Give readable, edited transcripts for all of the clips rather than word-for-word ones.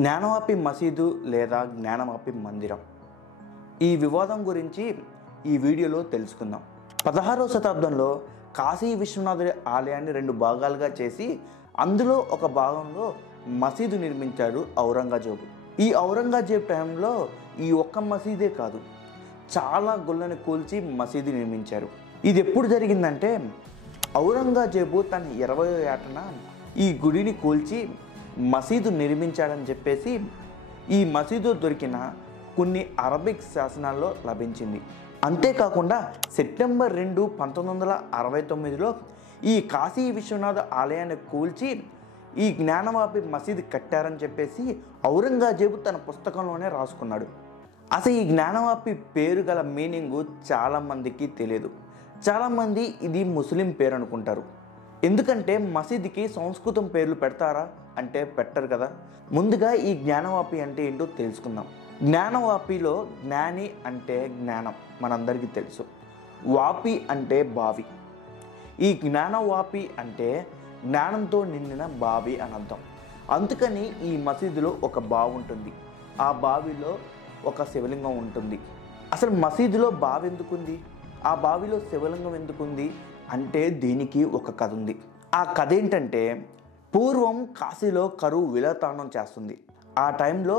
జ్ఞానవాపి మసీదు లేదా జ్ఞానవాపి మందిరం, ఈ వివాదం గురించి ఈ వీడియోలో తెలుసుకుందాం. 16వ శతాబ్దంలో కాశీ విశ్వనాథుడి ఆలయాన్ని 2 భాగాలుగా చేసి అందులో ఒక భాగంలో మసీదు నిర్మించాడు ఔరంగజేబు. ఈ ఔరంగజేబు టైంలో ఈ ఒక్క మసీదే కాదు, చాలా గుళ్ళని కూల్చి మసీదు నిర్మించారు. ఇది ఎప్పుడు జరిగిందంటే, ఔరంగజేబు తన 20వ ఏటన ఈ గుడిని కూల్చి మసీదు నిర్మించాడని చెప్పేసి ఈ మసీదు దొరికిన కొన్ని అరబిక్ శాసనాల్లో లభించింది. అంతేకాకుండా సెప్టెంబర్ 2, 1969లో ఈ కాశీ విశ్వనాథ ఆలయాన్ని కూల్చి ఈ జ్ఞానవాపి మసీదు కట్టారని చెప్పేసి ఔరంగజేబు తన పుస్తకంలోనే రాసుకున్నాడు. అసలు ఈ జ్ఞానవాపి పేరు గల మీనింగు చాలామందికి తెలియదు. చాలామంది ఇది ముస్లిం పేరు అనుకుంటారు. ఎందుకంటే మసీదుకి సంస్కృతం పేర్లు పెడతారా అంటే పెట్టరు కదా. ముందుగా ఈ జ్ఞానవాపి అంటే ఏంటో తెలుసుకుందాం. జ్ఞానవాపిలో జ్ఞాని అంటే జ్ఞానం మనందరికీ తెలుసు, వాపి అంటే బావి. ఈ జ్ఞానవాపి అంటే జ్ఞానంతో నిండిన బావి అని అర్థం. అందుకని ఈ మసీదులో ఒక బావి ఉంటుంది, ఆ బావిలో ఒక శివలింగం ఉంటుంది. అసలు మసీదులో బావి ఎందుకుంది, ఆ బావిలో శివలింగం ఎందుకుంది అంటే దీనికి ఒక కథ ఉంది. ఆ కథ ఏంటంటే, పూర్వం కాశీలో కరువు విలతాండం చేస్తుంది. ఆ టైంలో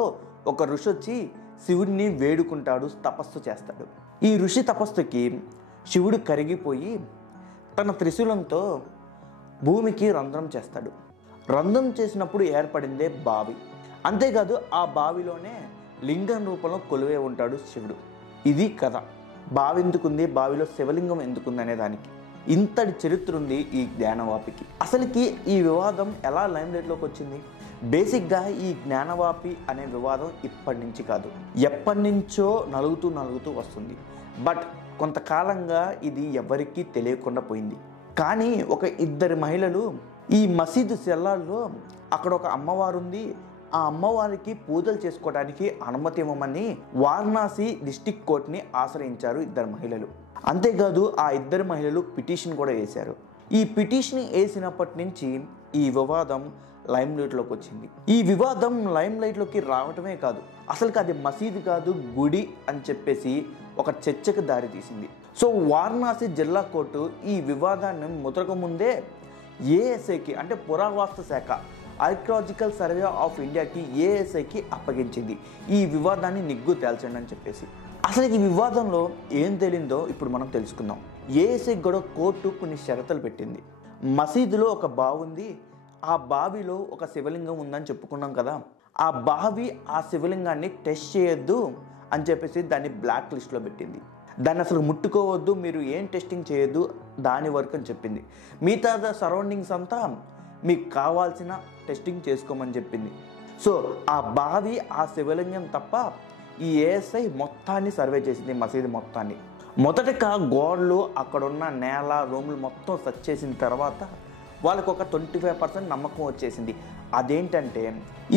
ఒక ఋషి వచ్చి శివుడిని వేడుకుంటాడు, తపస్సు చేస్తాడు. ఈ ఋషి తపస్సుకి శివుడు కరిగిపోయి తన త్రిశూలంతో భూమికి రంధ్రం చేస్తాడు. రంధ్రం చేసినప్పుడు ఏర్పడిందే బావి. అంతేకాదు ఆ బావిలోనే లింగం రూపంలో కొలువై ఉంటాడు శివుడు. ఇది కథ. బావి ఎందుకుంది, బావిలో శివలింగం ఎందుకుంది అనే దానికి ఇంతటి చరిత్ర ఉంది ఈ జ్ఞానవాపికి. అసలుకి ఈ వివాదం ఎలా లైమ్లైట్లోకి వచ్చింది? బేసిక్గా ఈ జ్ఞానవాపి అనే వివాదం ఇప్పటి నుంచి కాదు, ఎప్పటి నుంచో నలుగుతూ వస్తుంది. బట్ కొంతకాలంగా ఇది ఎవరికీ తెలియకుండా పోయింది. కానీ ఒక 2 మహిళలు ఈ మసీదు సెల్లార్లో అక్కడ ఒక అమ్మవారు ఉంది, ఆ అమ్మవారికి పూజలు చేసుకోవడానికి అనుమతి ఇవ్వమని వారణాసి డిస్టిక్ కోర్టుని ఆశ్రయించారు 2 మహిళలు. అంతేకాదు ఆ 2 మహిళలు పిటిషన్ కూడా వేశారు. ఈ పిటిషన్ వేసినప్పటి నుంచి ఈ వివాదం లైమ్లైట్లోకి వచ్చింది. ఈ వివాదం లైమ్లైట్లోకి రావటమే కాదు, అసలుకి అది మసీదు కాదు గుడి అని చెప్పేసి ఒక చర్చకు దారి తీసింది. సో వారణాసి జిల్లా కోర్టు ఈ వివాదాన్ని ముదరక ముందే ఏఎస్ఐకి అంటే పురావస్తు శాఖ, ఆర్కియాలజికల్ సర్వే ఆఫ్ ఇండియాకి, ఏఎస్ఐకి అప్పగించింది ఈ వివాదాన్ని నిగ్గు తేల్చండి అని చెప్పేసి. అసలు ఈ వివాదంలో ఏం తేలిందో ఇప్పుడు మనం తెలుసుకుందాం. ఏఎస్ఐ కూడా కోర్టు కొన్ని షరతులు పెట్టింది. మసీదులో ఒక బావి ఉంది, ఆ బావిలో ఒక శివలింగం ఉందని చెప్పుకున్నాం కదా, ఆ బావి ఆ శివలింగాన్ని టెస్ట్ చేయొద్దు అని చెప్పేసి దాన్ని బ్లాక్ లిస్ట్లో పెట్టింది. దాన్ని అసలు ముట్టుకోవద్దు, మీరు ఏం టెస్టింగ్ చేయొద్దు దాని వరకు అని చెప్పింది. మిగతా సరౌండింగ్స్ అంతా మీకు కావాల్సిన టెస్టింగ్ చేసుకోమని చెప్పింది. సో ఆ బావి ఆ శివలింగం తప్ప ఈ ఏఎస్ఐ మొత్తాన్ని సర్వే చేసింది, మసీదు మొత్తాన్ని. మొదటగా గోడలు, అక్కడున్న నేల, రూములు మొత్తం సెర్చ్ చేసిన తర్వాత వాళ్ళకు ఒక 25% నమ్మకం వచ్చేసింది. అదేంటంటే,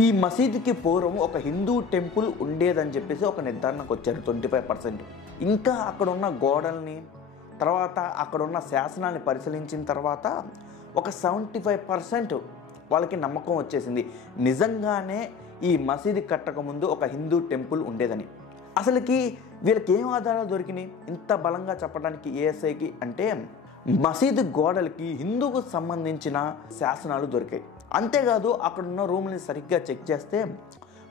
ఈ మసీదుకి పూర్వం ఒక హిందూ టెంపుల్ ఉండేదని చెప్పేసి ఒక నిర్ధారణకు వచ్చారు 25%. ఇంకా అక్కడున్న గోడల్ని, తర్వాత అక్కడున్న శాసనాన్ని పరిశీలించిన తర్వాత ఒక 75% వాళ్ళకి నమ్మకం వచ్చేసింది, నిజంగానే ఈ మసీదు కట్టకముందు ఒక హిందూ టెంపుల్ ఉండేదని. అసలుకి వీళ్ళకి ఏం ఆధారాలు దొరికినాయి ఇంత బలంగా చెప్పడానికి ఏఎస్ఐకి అంటే, మసీదు గోడలకి హిందూకు సంబంధించిన శాసనాలు దొరికాయి. అంతేకాదు అక్కడున్న రూమ్ని సరిగ్గా చెక్ చేస్తే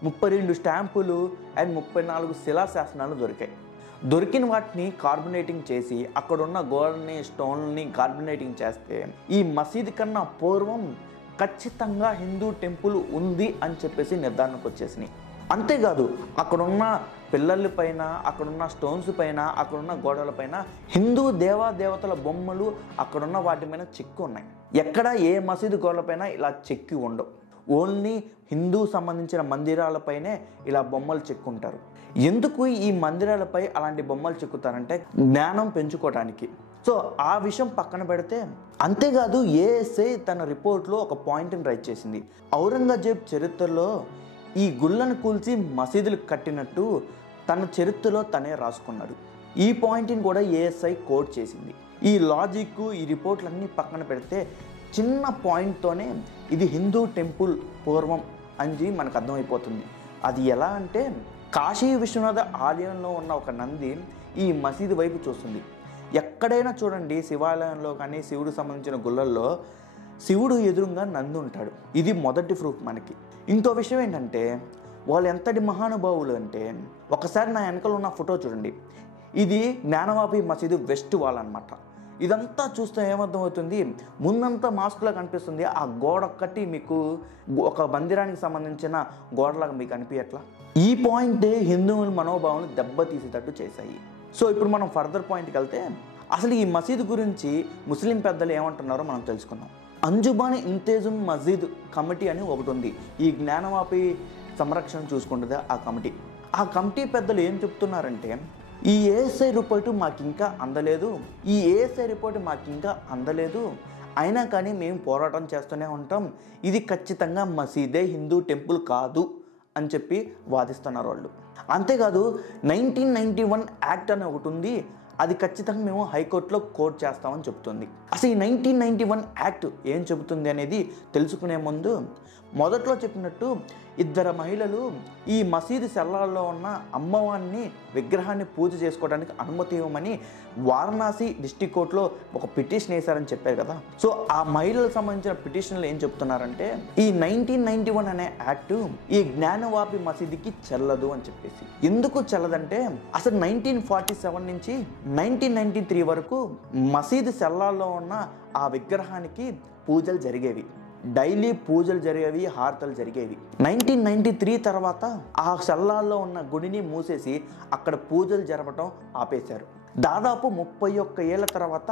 32 స్టాంపులు అండ్ 34 శిలా శాసనాలు దొరికాయి. దొరికిన వాటిని కార్బొనేటింగ్ చేసి అక్కడున్న గోడల్ని, స్టోన్లని కార్బొనేటింగ్ చేస్తే ఈ మసీదు కన్నా పూర్వం ఖచ్చితంగా హిందూ టెంపుల్ ఉంది అని చెప్పేసి నిర్ధారణకు వచ్చేసినాయి. అంతేకాదు అక్కడున్న పిల్లల పైన, అక్కడున్న స్టోన్స్ పైన, అక్కడున్న గోడల పైన హిందూ దేవతల బొమ్మలు అక్కడున్న వాటి పైన చెక్కి ఉన్నాయి. ఎక్కడ ఏ మసీదు గోడలపైన ఇలా చెక్కి ఉండవు, ఓన్లీ హిందూ సంబంధించిన మందిరాలపైనే ఇలా బొమ్మలు చెక్కుంటారు. ఎందుకు ఈ మందిరాలపై అలాంటి బొమ్మలు చెక్కుతారంటే జ్ఞానం పెంచుకోవడానికి. సో ఆ విషయం పక్కన పెడితే, అంతేకాదు ఏఎస్ఐ తన రిపోర్ట్లో ఒక పాయింట్ని రైట్ చేసింది. ఔరంగజేబ్ చరిత్రలో ఈ గుళ్ళను కూల్చి మసీదులు కట్టినట్టు తన చరిత్రలో తనే రాసుకున్నాడు. ఈ పాయింట్ని కూడా ఏఎస్ఐ కోట్ చేసింది. ఈ లాజిక్, ఈ రిపోర్ట్లన్నీ పక్కన పెడితే చిన్న పాయింట్తోనే ఇది హిందూ టెంపుల్ పూర్వం అని మనకు అర్థమైపోతుంది. అది ఎలా అంటే కాశీ విశ్వనాథ ఆలయంలో ఉన్న ఒక నంది ఈ మసీదు వైపు చూస్తుంది. ఎక్కడైనా చూడండి శివాలయంలో కానీ శివుడికి సంబంధించిన గుళ్ళల్లో శివుడు ఎదురుగా నంది ఉంటాడు. ఇది మొదటి ప్రూఫ్ మనకి. ఇంకో విషయం ఏంటంటే వాళ్ళు ఎంతటి మహానుభావులు అంటే ఒకసారి నా వెనకలో ఉన్న ఫోటో చూడండి. ఇది జ్ఞానవాపి మసీదు వెస్ట్ వాల్ అనమాట. ఇదంతా చూస్తే ఏమర్థమవుతుంది, ముందంతా మాస్కులా కనిపిస్తుంది, ఆ గోడ ఒక్కటి మీకు ఒక మందిరానికి సంబంధించిన గోడలాగా మీకు అనిపించట్లా. ఈ పాయింటే హిందువుల మనోభావాలను దెబ్బతీసేటట్టు చేశాయి. సో ఇప్పుడు మనం ఫర్దర్ పాయింట్కి వెళ్తే అసలు ఈ మసీదు గురించి ముస్లిం పెద్దలు ఏమంటున్నారో మనం తెలుసుకుందాం. అంజుబాని ఇంతేజుమ్ మస్జిద్ కమిటీ అని ఒకటి ఉంది. ఈ జ్ఞానవాపి సంరక్షణ చూసుకుంటుంది ఆ కమిటీ పెద్దలు ఏం చెప్తున్నారంటే ఈ ఏఎస్ఐ రిపోర్టు మాకు ఇంకా అందలేదు, అయినా కానీ మేము పోరాటం చేస్తూనే ఉంటాం, ఇది ఖచ్చితంగా మసీదే, హిందూ టెంపుల్ కాదు అని చెప్పి వాదిస్తున్నారు వాళ్ళు. అంతేకాదు 1991 యాక్ట్ అని ఒకటి ఉంది, అది ఖచ్చితంగా మేము హైకోర్టులో కోర్టు చేస్తామని చెప్తుంది. అసలు ఈ 1991 యాక్ట్ ఏం చెబుతుంది అనేది తెలుసుకునే ముందు మొదట్లో చెప్పినట్టు ఇద్దరు మహిళలు ఈ మసీదు సెల్లాల్లో ఉన్న అమ్మవారిని విగ్రహాన్ని పూజ చేసుకోవడానికి అనుమతి ఇవ్వమని వారణాసి డిస్ట్రిక్ట్ కోర్టులో ఒక పిటిషన్ వేశారని చెప్పారు కదా. సో ఆ మహిళలకు సంబంధించిన పిటిషన్లు ఏం చెప్తున్నారంటే ఈ 1991 అనే యాక్ట్ ఈ జ్ఞానవాపి మసీదుకి చెల్లదు అని చెప్పేసి. ఎందుకు చెల్లదంటే అసలు 1947 నుంచి 1993 వరకు మసీదు సెల్లాల్లో ఉన్న ఆ విగ్రహానికి పూజలు జరిగేవి, డైలీ పూజలు జరిగేవి, హారతలు జరిగేవి. 1993 తర్వాత ఆ సెల్లాల్లో ఉన్న గుడిని మూసేసి అక్కడ పూజలు జరపడం ఆపేశారు. దాదాపు 31 ఏళ్ల తర్వాత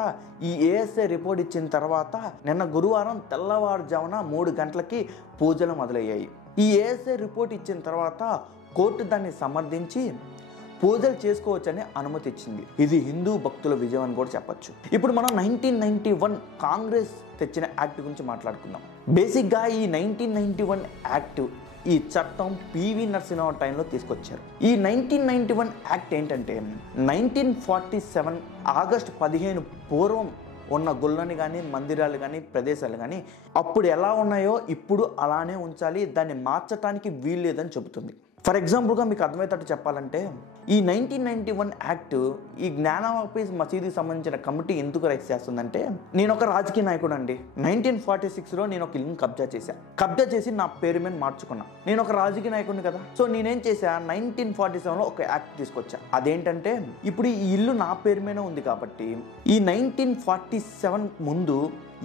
ఈ ఏఎస్ఐ రిపోర్ట్ ఇచ్చిన తర్వాత నిన్న గురువారం తెల్లవారుజామున 3 గంటలకి పూజలు మొదలయ్యాయి. ఈ ఏఎస్ఐ రిపోర్ట్ ఇచ్చిన తర్వాత కోర్టు దాన్ని సమర్థించి పూజలు చేసుకోవచ్చని అనుమతి ఇచ్చింది. ఇది హిందూ భక్తుల విజయం అని కూడా చెప్పచ్చు. ఇప్పుడు మనం 1991 కాంగ్రెస్ తెచ్చిన యాక్ట్ గురించి మాట్లాడుకుందాం. బేసిక్గా ఈ 1991 యాక్ట్, ఈ చట్టం పివి నరసింహరావు టైంలో తీసుకొచ్చారు. ఈ 1991 యాక్ట్ ఏంటంటే 1947 ఆగస్టు 15 పూర్వం ఉన్న గుళ్ళని కానీ మందిరాలు కానీ ప్రదేశాలు కానీ అప్పుడు ఎలా ఉన్నాయో ఇప్పుడు అలానే ఉంచాలి, దాన్ని మార్చడానికి వీల్లేదని చెబుతుంది. ఫర్ ఎగ్జాంపుల్గా మీకు అర్థమయ్యేటట్టు చెప్పాలంటే ఈ 1991 యాక్ట్ ఈ జ్ఞానవాపి మసీదుకి సంబంధించిన కమిటీ ఎందుకు రైస్ చేస్తుందంటే నేను ఒక రాజకీయ నాయకుడు అండి. 1946లో నేను ఒక ఇల్లుని కబ్జా చేసి నా పేరు మీద మార్చుకున్నా. నేను ఒక రాజకీయ నాయకుడిని కదా. సో నేనేం చేశా, 1947లో ఒక యాక్ట్ తీసుకొచ్చా. అదేంటంటే ఇప్పుడు ఈ ఇల్లు నా పేరు మీద ఉంది కాబట్టి ఈ 1947 ముందు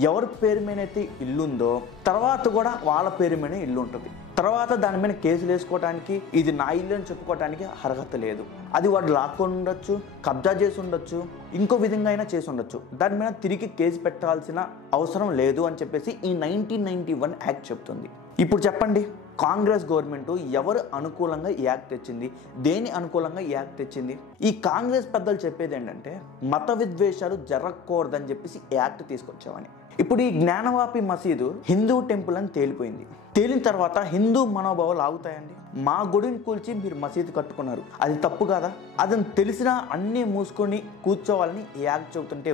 ఎవరి పేరు మీద అయితే ఇల్లు ఉందో తర్వాత కూడా వాళ్ళ పేరు మీద ఇల్లు ఉంటుంది. తర్వాత దాని మీద కేసులు వేసుకోవడానికి, ఇది నా ఇల్లు అని చెప్పుకోవడానికి అర్హత లేదు. అది వాడు లాక్కొని ఉండొచ్చు, కబ్జా చేసి ఉండొచ్చు, ఇంకో విధంగా అయినా చేసి ఉండొచ్చు. దాని మీద తిరిగి కేసు పెట్టాల్సిన అవసరం లేదు అని చెప్పేసి ఈ 1991 యాక్ట్ చెప్తుంది. ఇప్పుడు చెప్పండి, కాంగ్రెస్ గవర్నమెంట్ ఎవరు అనుకూలంగా ఈ యాక్ట్ తెచ్చింది, దేని అనుకూలంగా ఈ యాక్ట్ తెచ్చింది? ఈ కాంగ్రెస్ పెద్దలు చెప్పేది ఏంటంటే మత విద్వేషాలు జరగకూడదని చెప్పేసి ఈ యాక్ట్ తీసుకొచ్చామని. ఇప్పుడు ఈ జ్ఞానవాపి మసీదు హిందూ టెంపుల్ అని తేలిన తర్వాత హిందూ మనోభావాలు ఆగుతాయండి. మా గుడిని కూల్చి మీరు మసీదు కట్టుకున్నారు, అది తప్పు కాదా? అదని తెలిసినా అన్నీ మూసుకొని కూర్చోవాలని ఈ యాక్ట్ చెబుతుంటే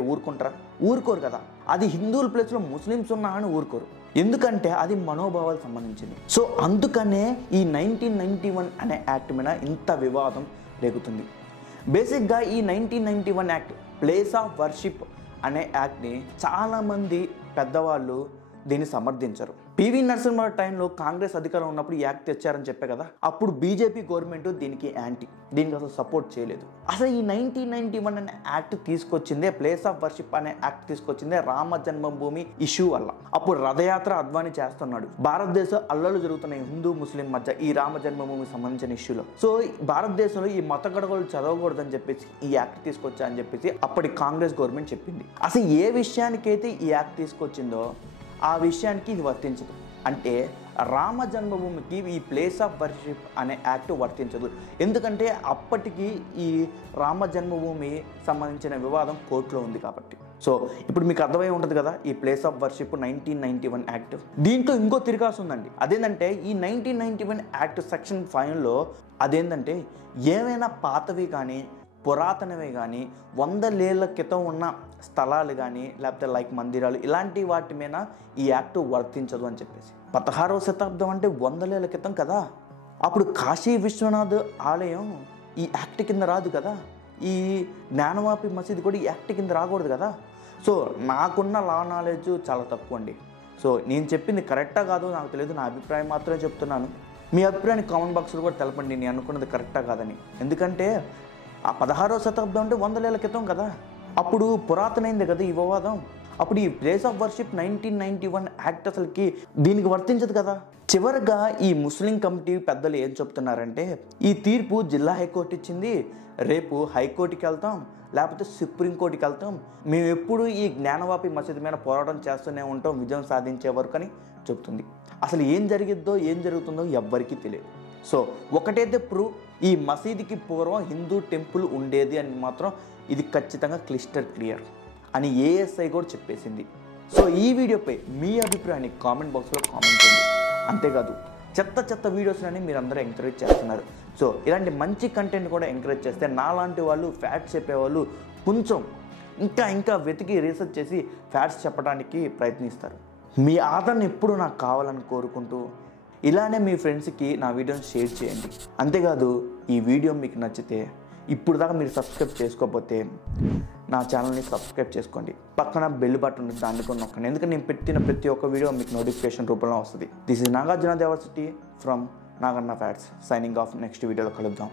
ఊరుకోరు కదా. అది హిందువుల ప్లేస్లో ముస్లిమ్స్ ఉన్నా అని ఊరుకోరు, ఎందుకంటే అది మనోభావాలకు సంబంధించింది. సో అందుకనే ఈ 1991 అనే యాక్ట్ మీద ఇంత వివాదం రేగుతుంది. బేసిక్గా ఈ 1991 యాక్ట్ ప్లేస్ ఆఫ్ వర్షిప్ అనే యాక్ట్ని చాలామంది పెద్దవాళ్ళు దీన్ని సమర్థించరు. పివి నరసింహరావు టైంలో కాంగ్రెస్ అధికారం ఉన్నప్పుడు ఈ యాక్ట్ తెచ్చారని చెప్పే కదా, అప్పుడు బీజేపీ గవర్నమెంట్ దీనికి అసలు సపోర్ట్ చేయలేదు. అసలు ఈ 1991 అనే యాక్ట్ తీసుకొచ్చిందే, ప్లేస్ ఆఫ్ వర్షిప్ అనే యాక్ట్ తీసుకొచ్చిందే రామ జన్మభూమి ఇష్యూ వల్ల. అప్పుడు రథయాత్ర అద్వానీ చేస్తున్నాడు, భారతదేశం అల్లలు జరుగుతున్నాయి హిందూ ముస్లిం మధ్య ఈ రామ జన్మభూమికి సంబంధించిన ఇష్యూలో. సో భారతదేశంలో ఈ మత గొడవలు చదవకూడదని చెప్పేసి ఈ యాక్ట్ తీసుకొచ్చా అని చెప్పేసి అప్పటి కాంగ్రెస్ గవర్నమెంట్ చెప్పింది. అసలు ఏ విషయానికైతే ఈ యాక్ట్ తీసుకొచ్చిందో ఆ విషయానికి ఇది వర్తించదు. అంటే రామ జన్మభూమికి ఈ ప్లేస్ ఆఫ్ వర్షిప్ అనే యాక్ట్ వర్తించదు. ఎందుకంటే అప్పటికి ఈ రామ జన్మభూమి సంబంధించిన వివాదం కోర్టులో ఉంది కాబట్టి. సో ఇప్పుడు మీకు అర్థమై ఉంటుంది కదా ఈ ప్లేస్ ఆఫ్ వర్షిప్ 1991 యాక్ట్. దీంట్లో ఇంకో తిరగాల్సి ఉందండి. అదేంటంటే ఈ 1991 యాక్ట్ సెక్షన్ 5లో అదేంటంటే ఏమైనా పాతవి కానీ పురాతనవే కానీ 100 ఏళ్ల క్రితం ఉన్న స్థలాలు కానీ లేకపోతే లైక్ మందిరాలు ఇలాంటి వాటి మీద ఈ యాక్ట్ వర్తించదు అని చెప్పేసి. 16వ శతాబ్దం అంటే 100 ఏళ్ల క్రితం కదా. అప్పుడు కాశీ విశ్వనాథ్ ఆలయం ఈ యాక్ట్ కింద రాదు కదా. ఈ జ్ఞానవాపి మసీదు కూడా ఈ యాక్ట్ కింద రాకూడదు కదా. సో నాకున్న లా నాలెడ్జ్ చాలా తక్కువ అండి. సో నేను చెప్పింది కరెక్టా కాదో నాకు తెలియదు, నా అభిప్రాయం మాత్రమే చెప్తున్నాను. మీ అభిప్రాయాన్ని కామెంట్ బాక్స్లో కూడా తెలపండి, నేను అనుకున్నది కరెక్టా కాదని. ఎందుకంటే ఆ 16వ శతాబ్దం అంటే 100 ఏళ్ల క్రితం కదా. అప్పుడు పురాతనైంది కదా ఈ వివాదం. అప్పుడు ఈ ప్లేస్ ఆఫ్ వర్షిప్ 1991 యాక్ట్ అసలుకి దీనికి వర్తించదు కదా. చివరిగా ఈ ముస్లిం కమిటీ పెద్దలు ఏం చెప్తున్నారంటే, ఈ తీర్పు జిల్లా హైకోర్టు ఇచ్చింది, రేపు హైకోర్టుకి వెళ్తాం లేకపోతే సుప్రీంకోర్టుకి వెళ్తాం, మేము ఎప్పుడు ఈ జ్ఞానవాపి మసీదు మీద పోరాటం చేస్తూనే ఉంటాం విజయం సాధించే వరకు అని చెప్తుంది. అసలు ఏం జరిగిద్దో ఏం జరుగుతుందో ఎవ్వరికీ తెలియదు. సో ఒకటైతే ప్రూఫ్, ఈ మసీదుకి పూర్వం హిందూ టెంపుల్ ఉండేది అని మాత్రం ఇది ఖచ్చితంగా క్లియర్ అని ఏఎస్ఐ కూడా చెప్పేసింది. సో ఈ వీడియోపై మీ అభిప్రాయాన్ని కామెంట్ బాక్స్లో కామెంట్ చేయండి. అంతేకాదు చెత్త వీడియోస్ని మీరు అందరూ ఎంకరేజ్ చేస్తున్నారు. సో ఇలాంటి మంచి కంటెంట్ కూడా ఎంకరేజ్ చేస్తే నాలాంటి వాళ్ళు ఫ్యాక్ట్స్ చెప్పేవాళ్ళు కొంచెం ఇంకా వెతికి రీసెర్చ్ చేసి ఫ్యాక్ట్స్ చెప్పడానికి ప్రయత్నిస్తారు. మీ ఆదరణ ఎప్పుడు నాకు కావాలని కోరుకుంటూ ఇలానే మీ ఫ్రెండ్స్కి నా వీడియోని షేర్ చేయండి. అంతేకాదు ఈ వీడియో మీకు నచ్చితే ఇప్పుడు దాకా మీరు సబ్స్క్రైబ్ చేసుకోకపోతే నా ఛానల్ని సబ్స్క్రైబ్ చేసుకోండి. పక్కన బెల్ బటన్ ఉంది, దాన్ని కూడా నొక్కండి. ఎందుకంటే నేను పెట్టిన ప్రతి ఒక్క వీడియో మీకు నోటిఫికేషన్ రూపంలో వస్తుంది. దిస్ ఇస్ నాగార్జున దేవర్సిటీ from Naganna facts signing off. Next వీడియోలో కలుద్దాం.